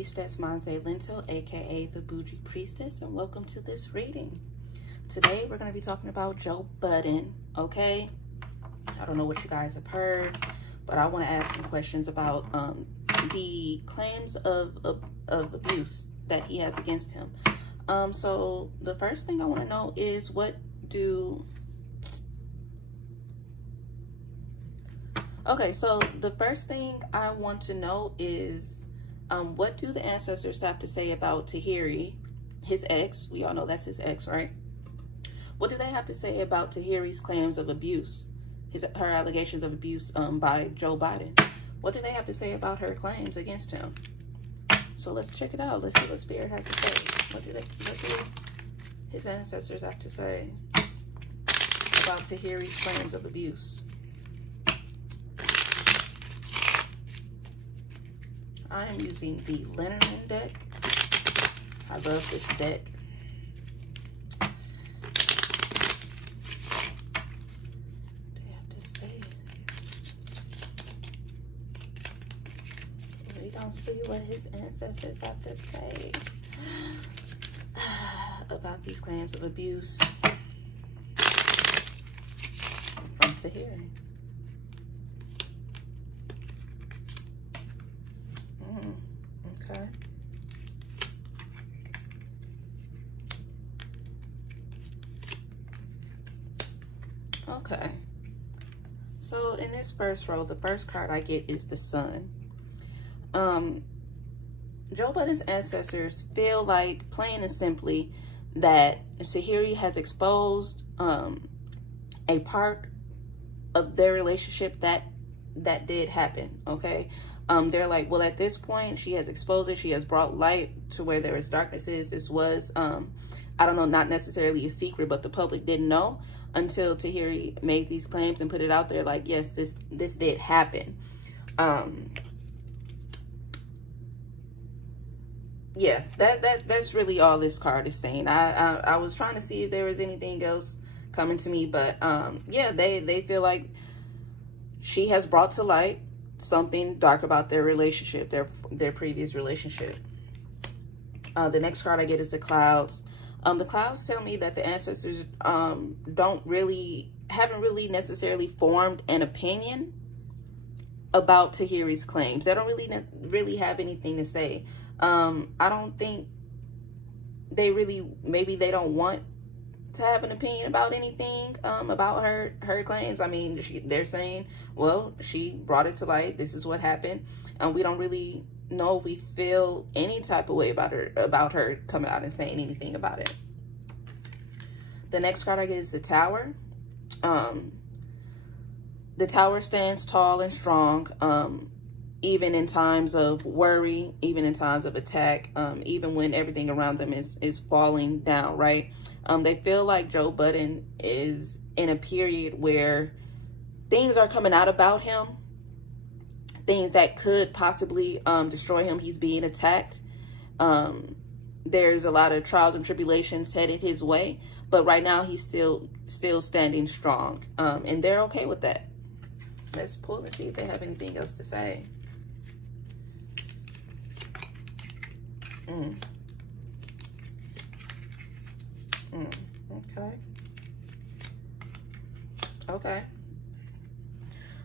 Priestess MANZE LENTO, aka the Bougie Priestess, and welcome to this reading. Today we're going to be talking about Joe Budden, okay? I don't know what you guys have heard, but I want to ask some questions about the claims of abuse that he has against him. So the first thing I want to know is okay, so the first thing I want to know is what do the ancestors have to say about Tahiri, his ex? We all know that's his ex, right? What do they have to say about Tahiri's claims of abuse, her allegations of abuse by Joe Budden? What do they have to say about her claims against him? So let's check it out. Let's see what Spirit has to say. What do his ancestors have to say about Tahiri's claims of abuse? I am using the Lenormand deck. I love this deck. What do they have to say? We don't see what his ancestors have to say about these claims of abuse from Tahiri. Okay. Okay. So in this first row, the first card I get is the Sun. Joe Budden's ancestors feel like, plain and simply, that Tahiri has exposed a part of their relationship that did happen, okay? They're like, well, at this point, she has exposed it. She has brought light to where there is darknesses. This was, I don't know, not necessarily a secret, but the public didn't know until Tahiri made these claims and put it out there like, yes, this did happen. Yes, that's really all this card is saying. I was trying to see if there was anything else coming to me, but yeah, they feel like she has brought to light something dark about their relationship, their previous relationship. The next card I get is the Clouds. The Clouds tell me that the ancestors haven't really necessarily formed an opinion about Tahiri's claims. They don't really have anything to say. I don't think maybe they don't want to have an opinion about anything about her claims. I mean, they're saying, well, she brought it to light. This is what happened. We don't really know if we feel any type of way about her coming out and saying anything about it. The next card I get is the Tower. The Tower stands tall and strong, even in times of worry, even in times of attack, even when everything around them is falling down, right? They feel like Joe Budden is in a period where things are coming out about him, things that could possibly destroy him. He's being attacked. There's a lot of trials and tribulations headed his way, but right now he's still standing strong, and they're okay with that. Let's pull and see if they have anything else to say.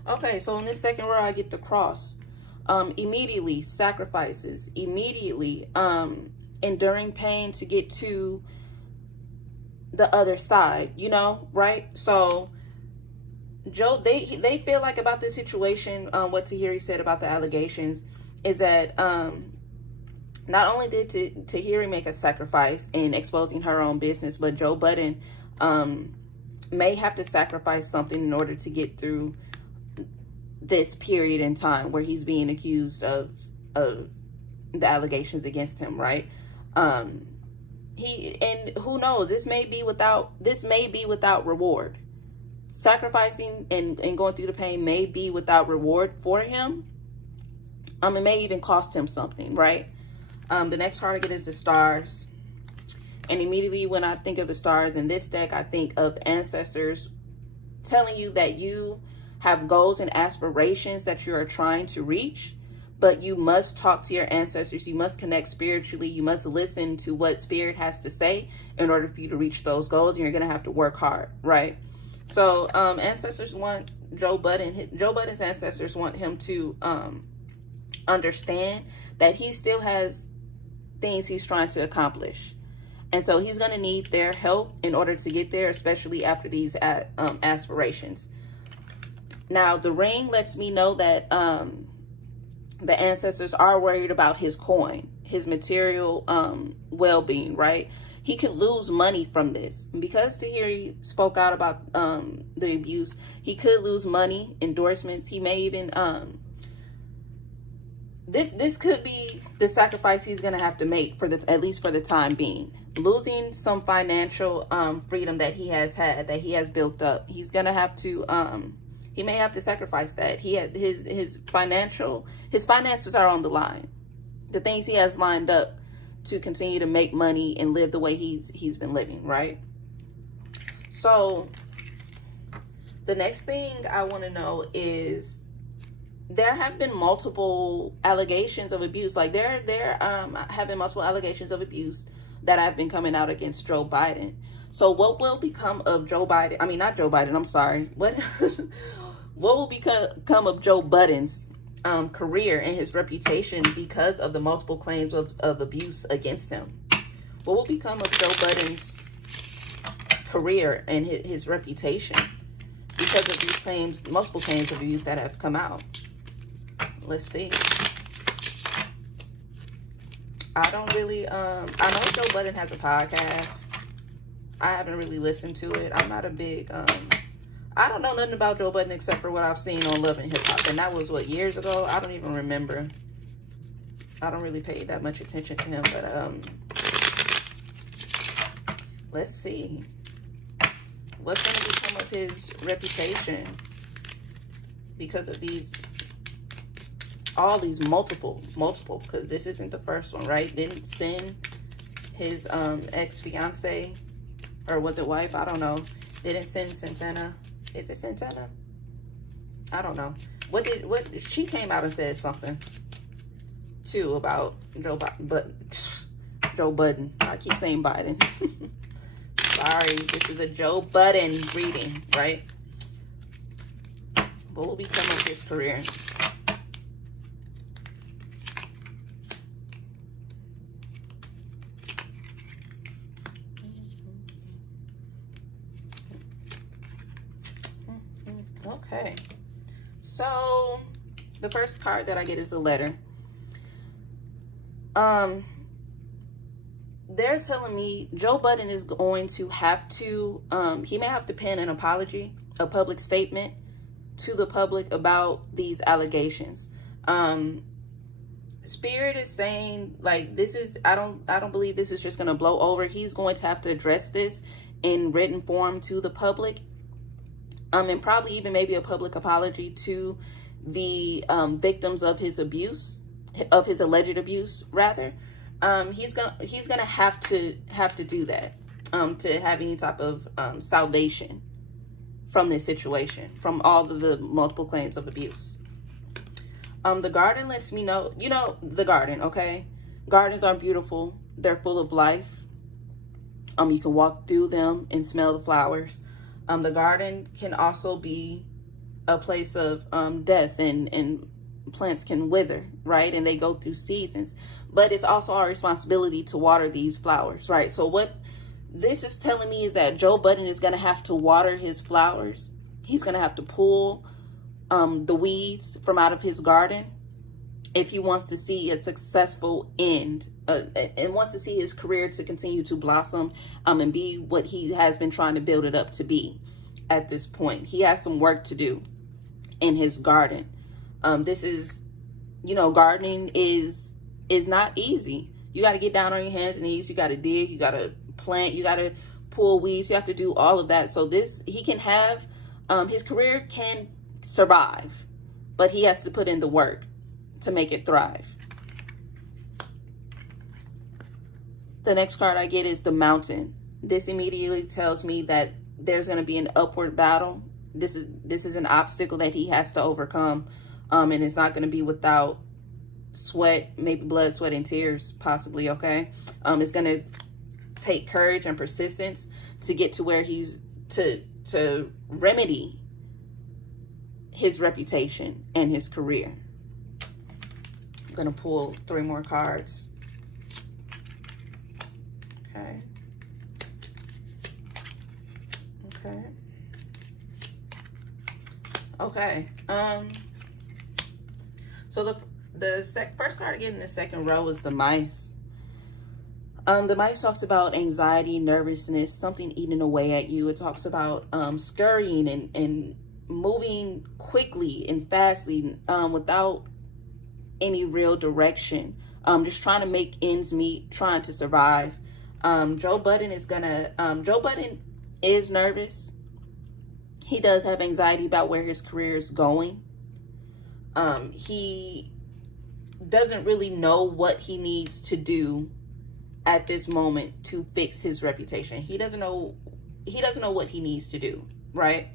Okay, so in this second row, I get the Cross. Immediately, sacrifices. Immediately, enduring pain to get to the other side, you know, right? So, Joe, they feel like about this situation, what Tahiri said about the allegations is that not only did Tahiri make a sacrifice in exposing her own business, but Joe Budden may have to sacrifice something in order to get through this period in time where he's being accused of the allegations against him, right? And who knows, this may be without reward. Sacrificing and going through the pain may be without reward for him. It may even cost him something, right? The next card I get is the Stars. And immediately when I think of the Stars in this deck, I think of ancestors telling you that you have goals and aspirations that you are trying to reach, but you must talk to your ancestors. You must connect spiritually. You must listen to what spirit has to say in order for you to reach those goals. And you're going to have to work hard, right? So ancestors want Joe Budden. Joe Budden's ancestors want him to understand that he still has things he's trying to accomplish. And so he's going to need their help in order to get there, especially after these aspirations. Now, the ring lets me know that the ancestors are worried about his coin, his material well-being, right? He could lose money from this. Because Tahiri spoke out about the abuse, he could lose money, endorsements. He may even... This could be the sacrifice he's going to have to make, for at least for the time being. Losing some financial freedom that he has had, that he has built up. He's going to have to... he may have to sacrifice that. He had his finances are on the line. The things he has lined up to continue to make money and live the way he's been living, right? So the next thing I want to know is, there have been multiple allegations of abuse. Like there have been multiple allegations of abuse that have been coming out against Joe Biden. So what will become of Joe Biden? I mean, not Joe Biden, I'm sorry. What will become of Joe Budden's career and his reputation because of the multiple claims of abuse against him? What will become of Joe Budden's career and his reputation because of these claims, multiple claims of abuse that have come out? Let's see. I don't really, I know Joe Budden has a podcast. I haven't really listened to it. I'm not a big, I don't know nothing about Joe Budden except for what I've seen on Love and Hip Hop. And that was, what, years ago? I don't even remember. I don't really pay that much attention to him. But, let's see. What's going to become of his reputation because of all these multiple, because this isn't the first one, right? Didn't Sin, his ex-fiance, or was it wife? I don't know. Didn't Sin Santana? Is it Santana? I don't know. What she came out and said something too about Joe Biden, but Joe Budden. I keep saying Biden. Sorry, this is a Joe Budden reading, right? What will become of his career? Okay, so the first card that I get is a letter. They're telling me Joe Budden is going to have to, he may have to pen an apology, a public statement to the public about these allegations. Spirit is saying, like, this is, I don't believe this is just going to blow over. He's going to have to address this in written form to the public. And probably even maybe a public apology to the victims of his abuse, of his alleged abuse, rather. He's gonna have to do that to have any type of salvation from this situation, from all of the multiple claims of abuse. The garden lets me know, you know, the garden, okay? Gardens are beautiful. They're full of life. You can walk through them and smell the flowers. The garden can also be a place of death, and plants can wither, right? And they go through seasons. But it's also our responsibility to water these flowers, right? So what this is telling me is that Joe Budden is going to have to water his flowers. He's going to have to pull the weeds from out of his garden if he wants to see a successful end and wants to see his career to continue to blossom and be what he has been trying to build it up to be at this point. He has some work to do in his garden. This is, you know, gardening is not easy. You got to get down on your hands and knees. You got to dig. You got to plant. You got to pull weeds. You have to do all of that. So he can have, his career can survive, but he has to put in the work to make it thrive. The next card I get is the Mountain. This immediately tells me that there's going to be an upward battle. This is an obstacle that he has to overcome, and it's not going to be without sweat, maybe blood, sweat, and tears, possibly, okay? It's going to take courage and persistence to get to where he's, to remedy his reputation and his career. I'm going to pull 3 more cards. Okay. Okay. Okay. So the first card again in the second row is the mice. The mice talks about anxiety, nervousness, something eating away at you. It talks about scurrying and moving quickly and fastly without any real direction. Just trying to make ends meet, trying to survive. Joe Budden is nervous. He does have anxiety about where his career is going. He doesn't really know what he needs to do at this moment to fix his reputation. He doesn't know what he needs to do, right?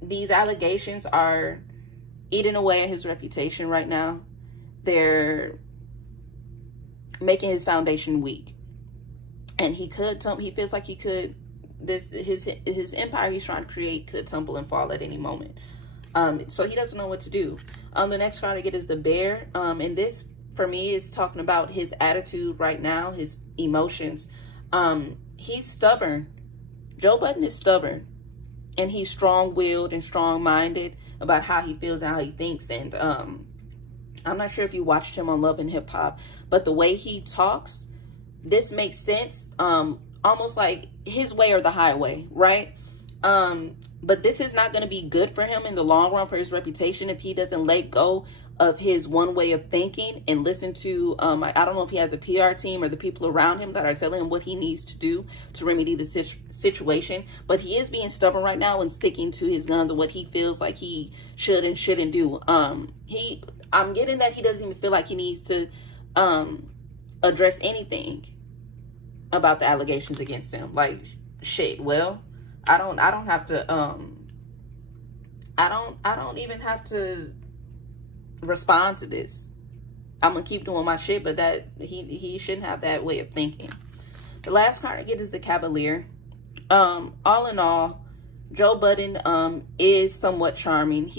These allegations are eating away at his reputation right now. They're making his foundation weak. And he feels like he could, his empire he's trying to create could tumble and fall at any moment. So he doesn't know what to do. The next card I get is the bear. And this, for me, is talking about his attitude right now, his emotions. He's stubborn. Joe Budden is stubborn. And he's strong-willed and strong-minded about how he feels and how he thinks. And I'm not sure if you watched him on Love and Hip Hop, but the way he talks, this makes sense. Almost like his way or the highway, right? But this is not going to be good for him in the long run for his reputation if he doesn't let go of his one way of thinking and listen to, I don't know if he has a PR team or the people around him that are telling him what he needs to do to remedy the situation. But he is being stubborn right now and sticking to his guns and what he feels like he should and shouldn't do. I'm getting that he doesn't even feel like he needs to address anything about the allegations against him. Like, shit, well, I don't have to, I don't even have to respond to this. I'm gonna keep doing my shit, but that he shouldn't have that way of thinking. The last card I get is the Cavalier. All in all, Joe Budden is somewhat charming.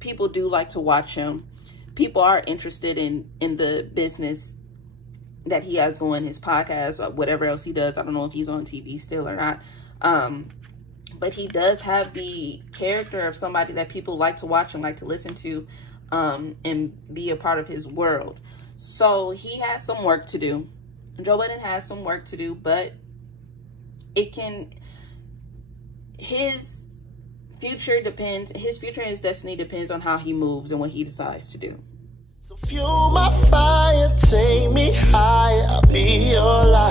People do like to watch him. People are interested in the business that he has going, his podcast or whatever else he does. I don't know if he's on TV still or not. But he does have the character of somebody that people like to watch and like to listen to, and be a part of his world. So he has some work to do. Joe Budden has some work to do, but his future and his destiny depends on how he moves and what he decides to do. So fuel my fire, take me higher, I'll be your light.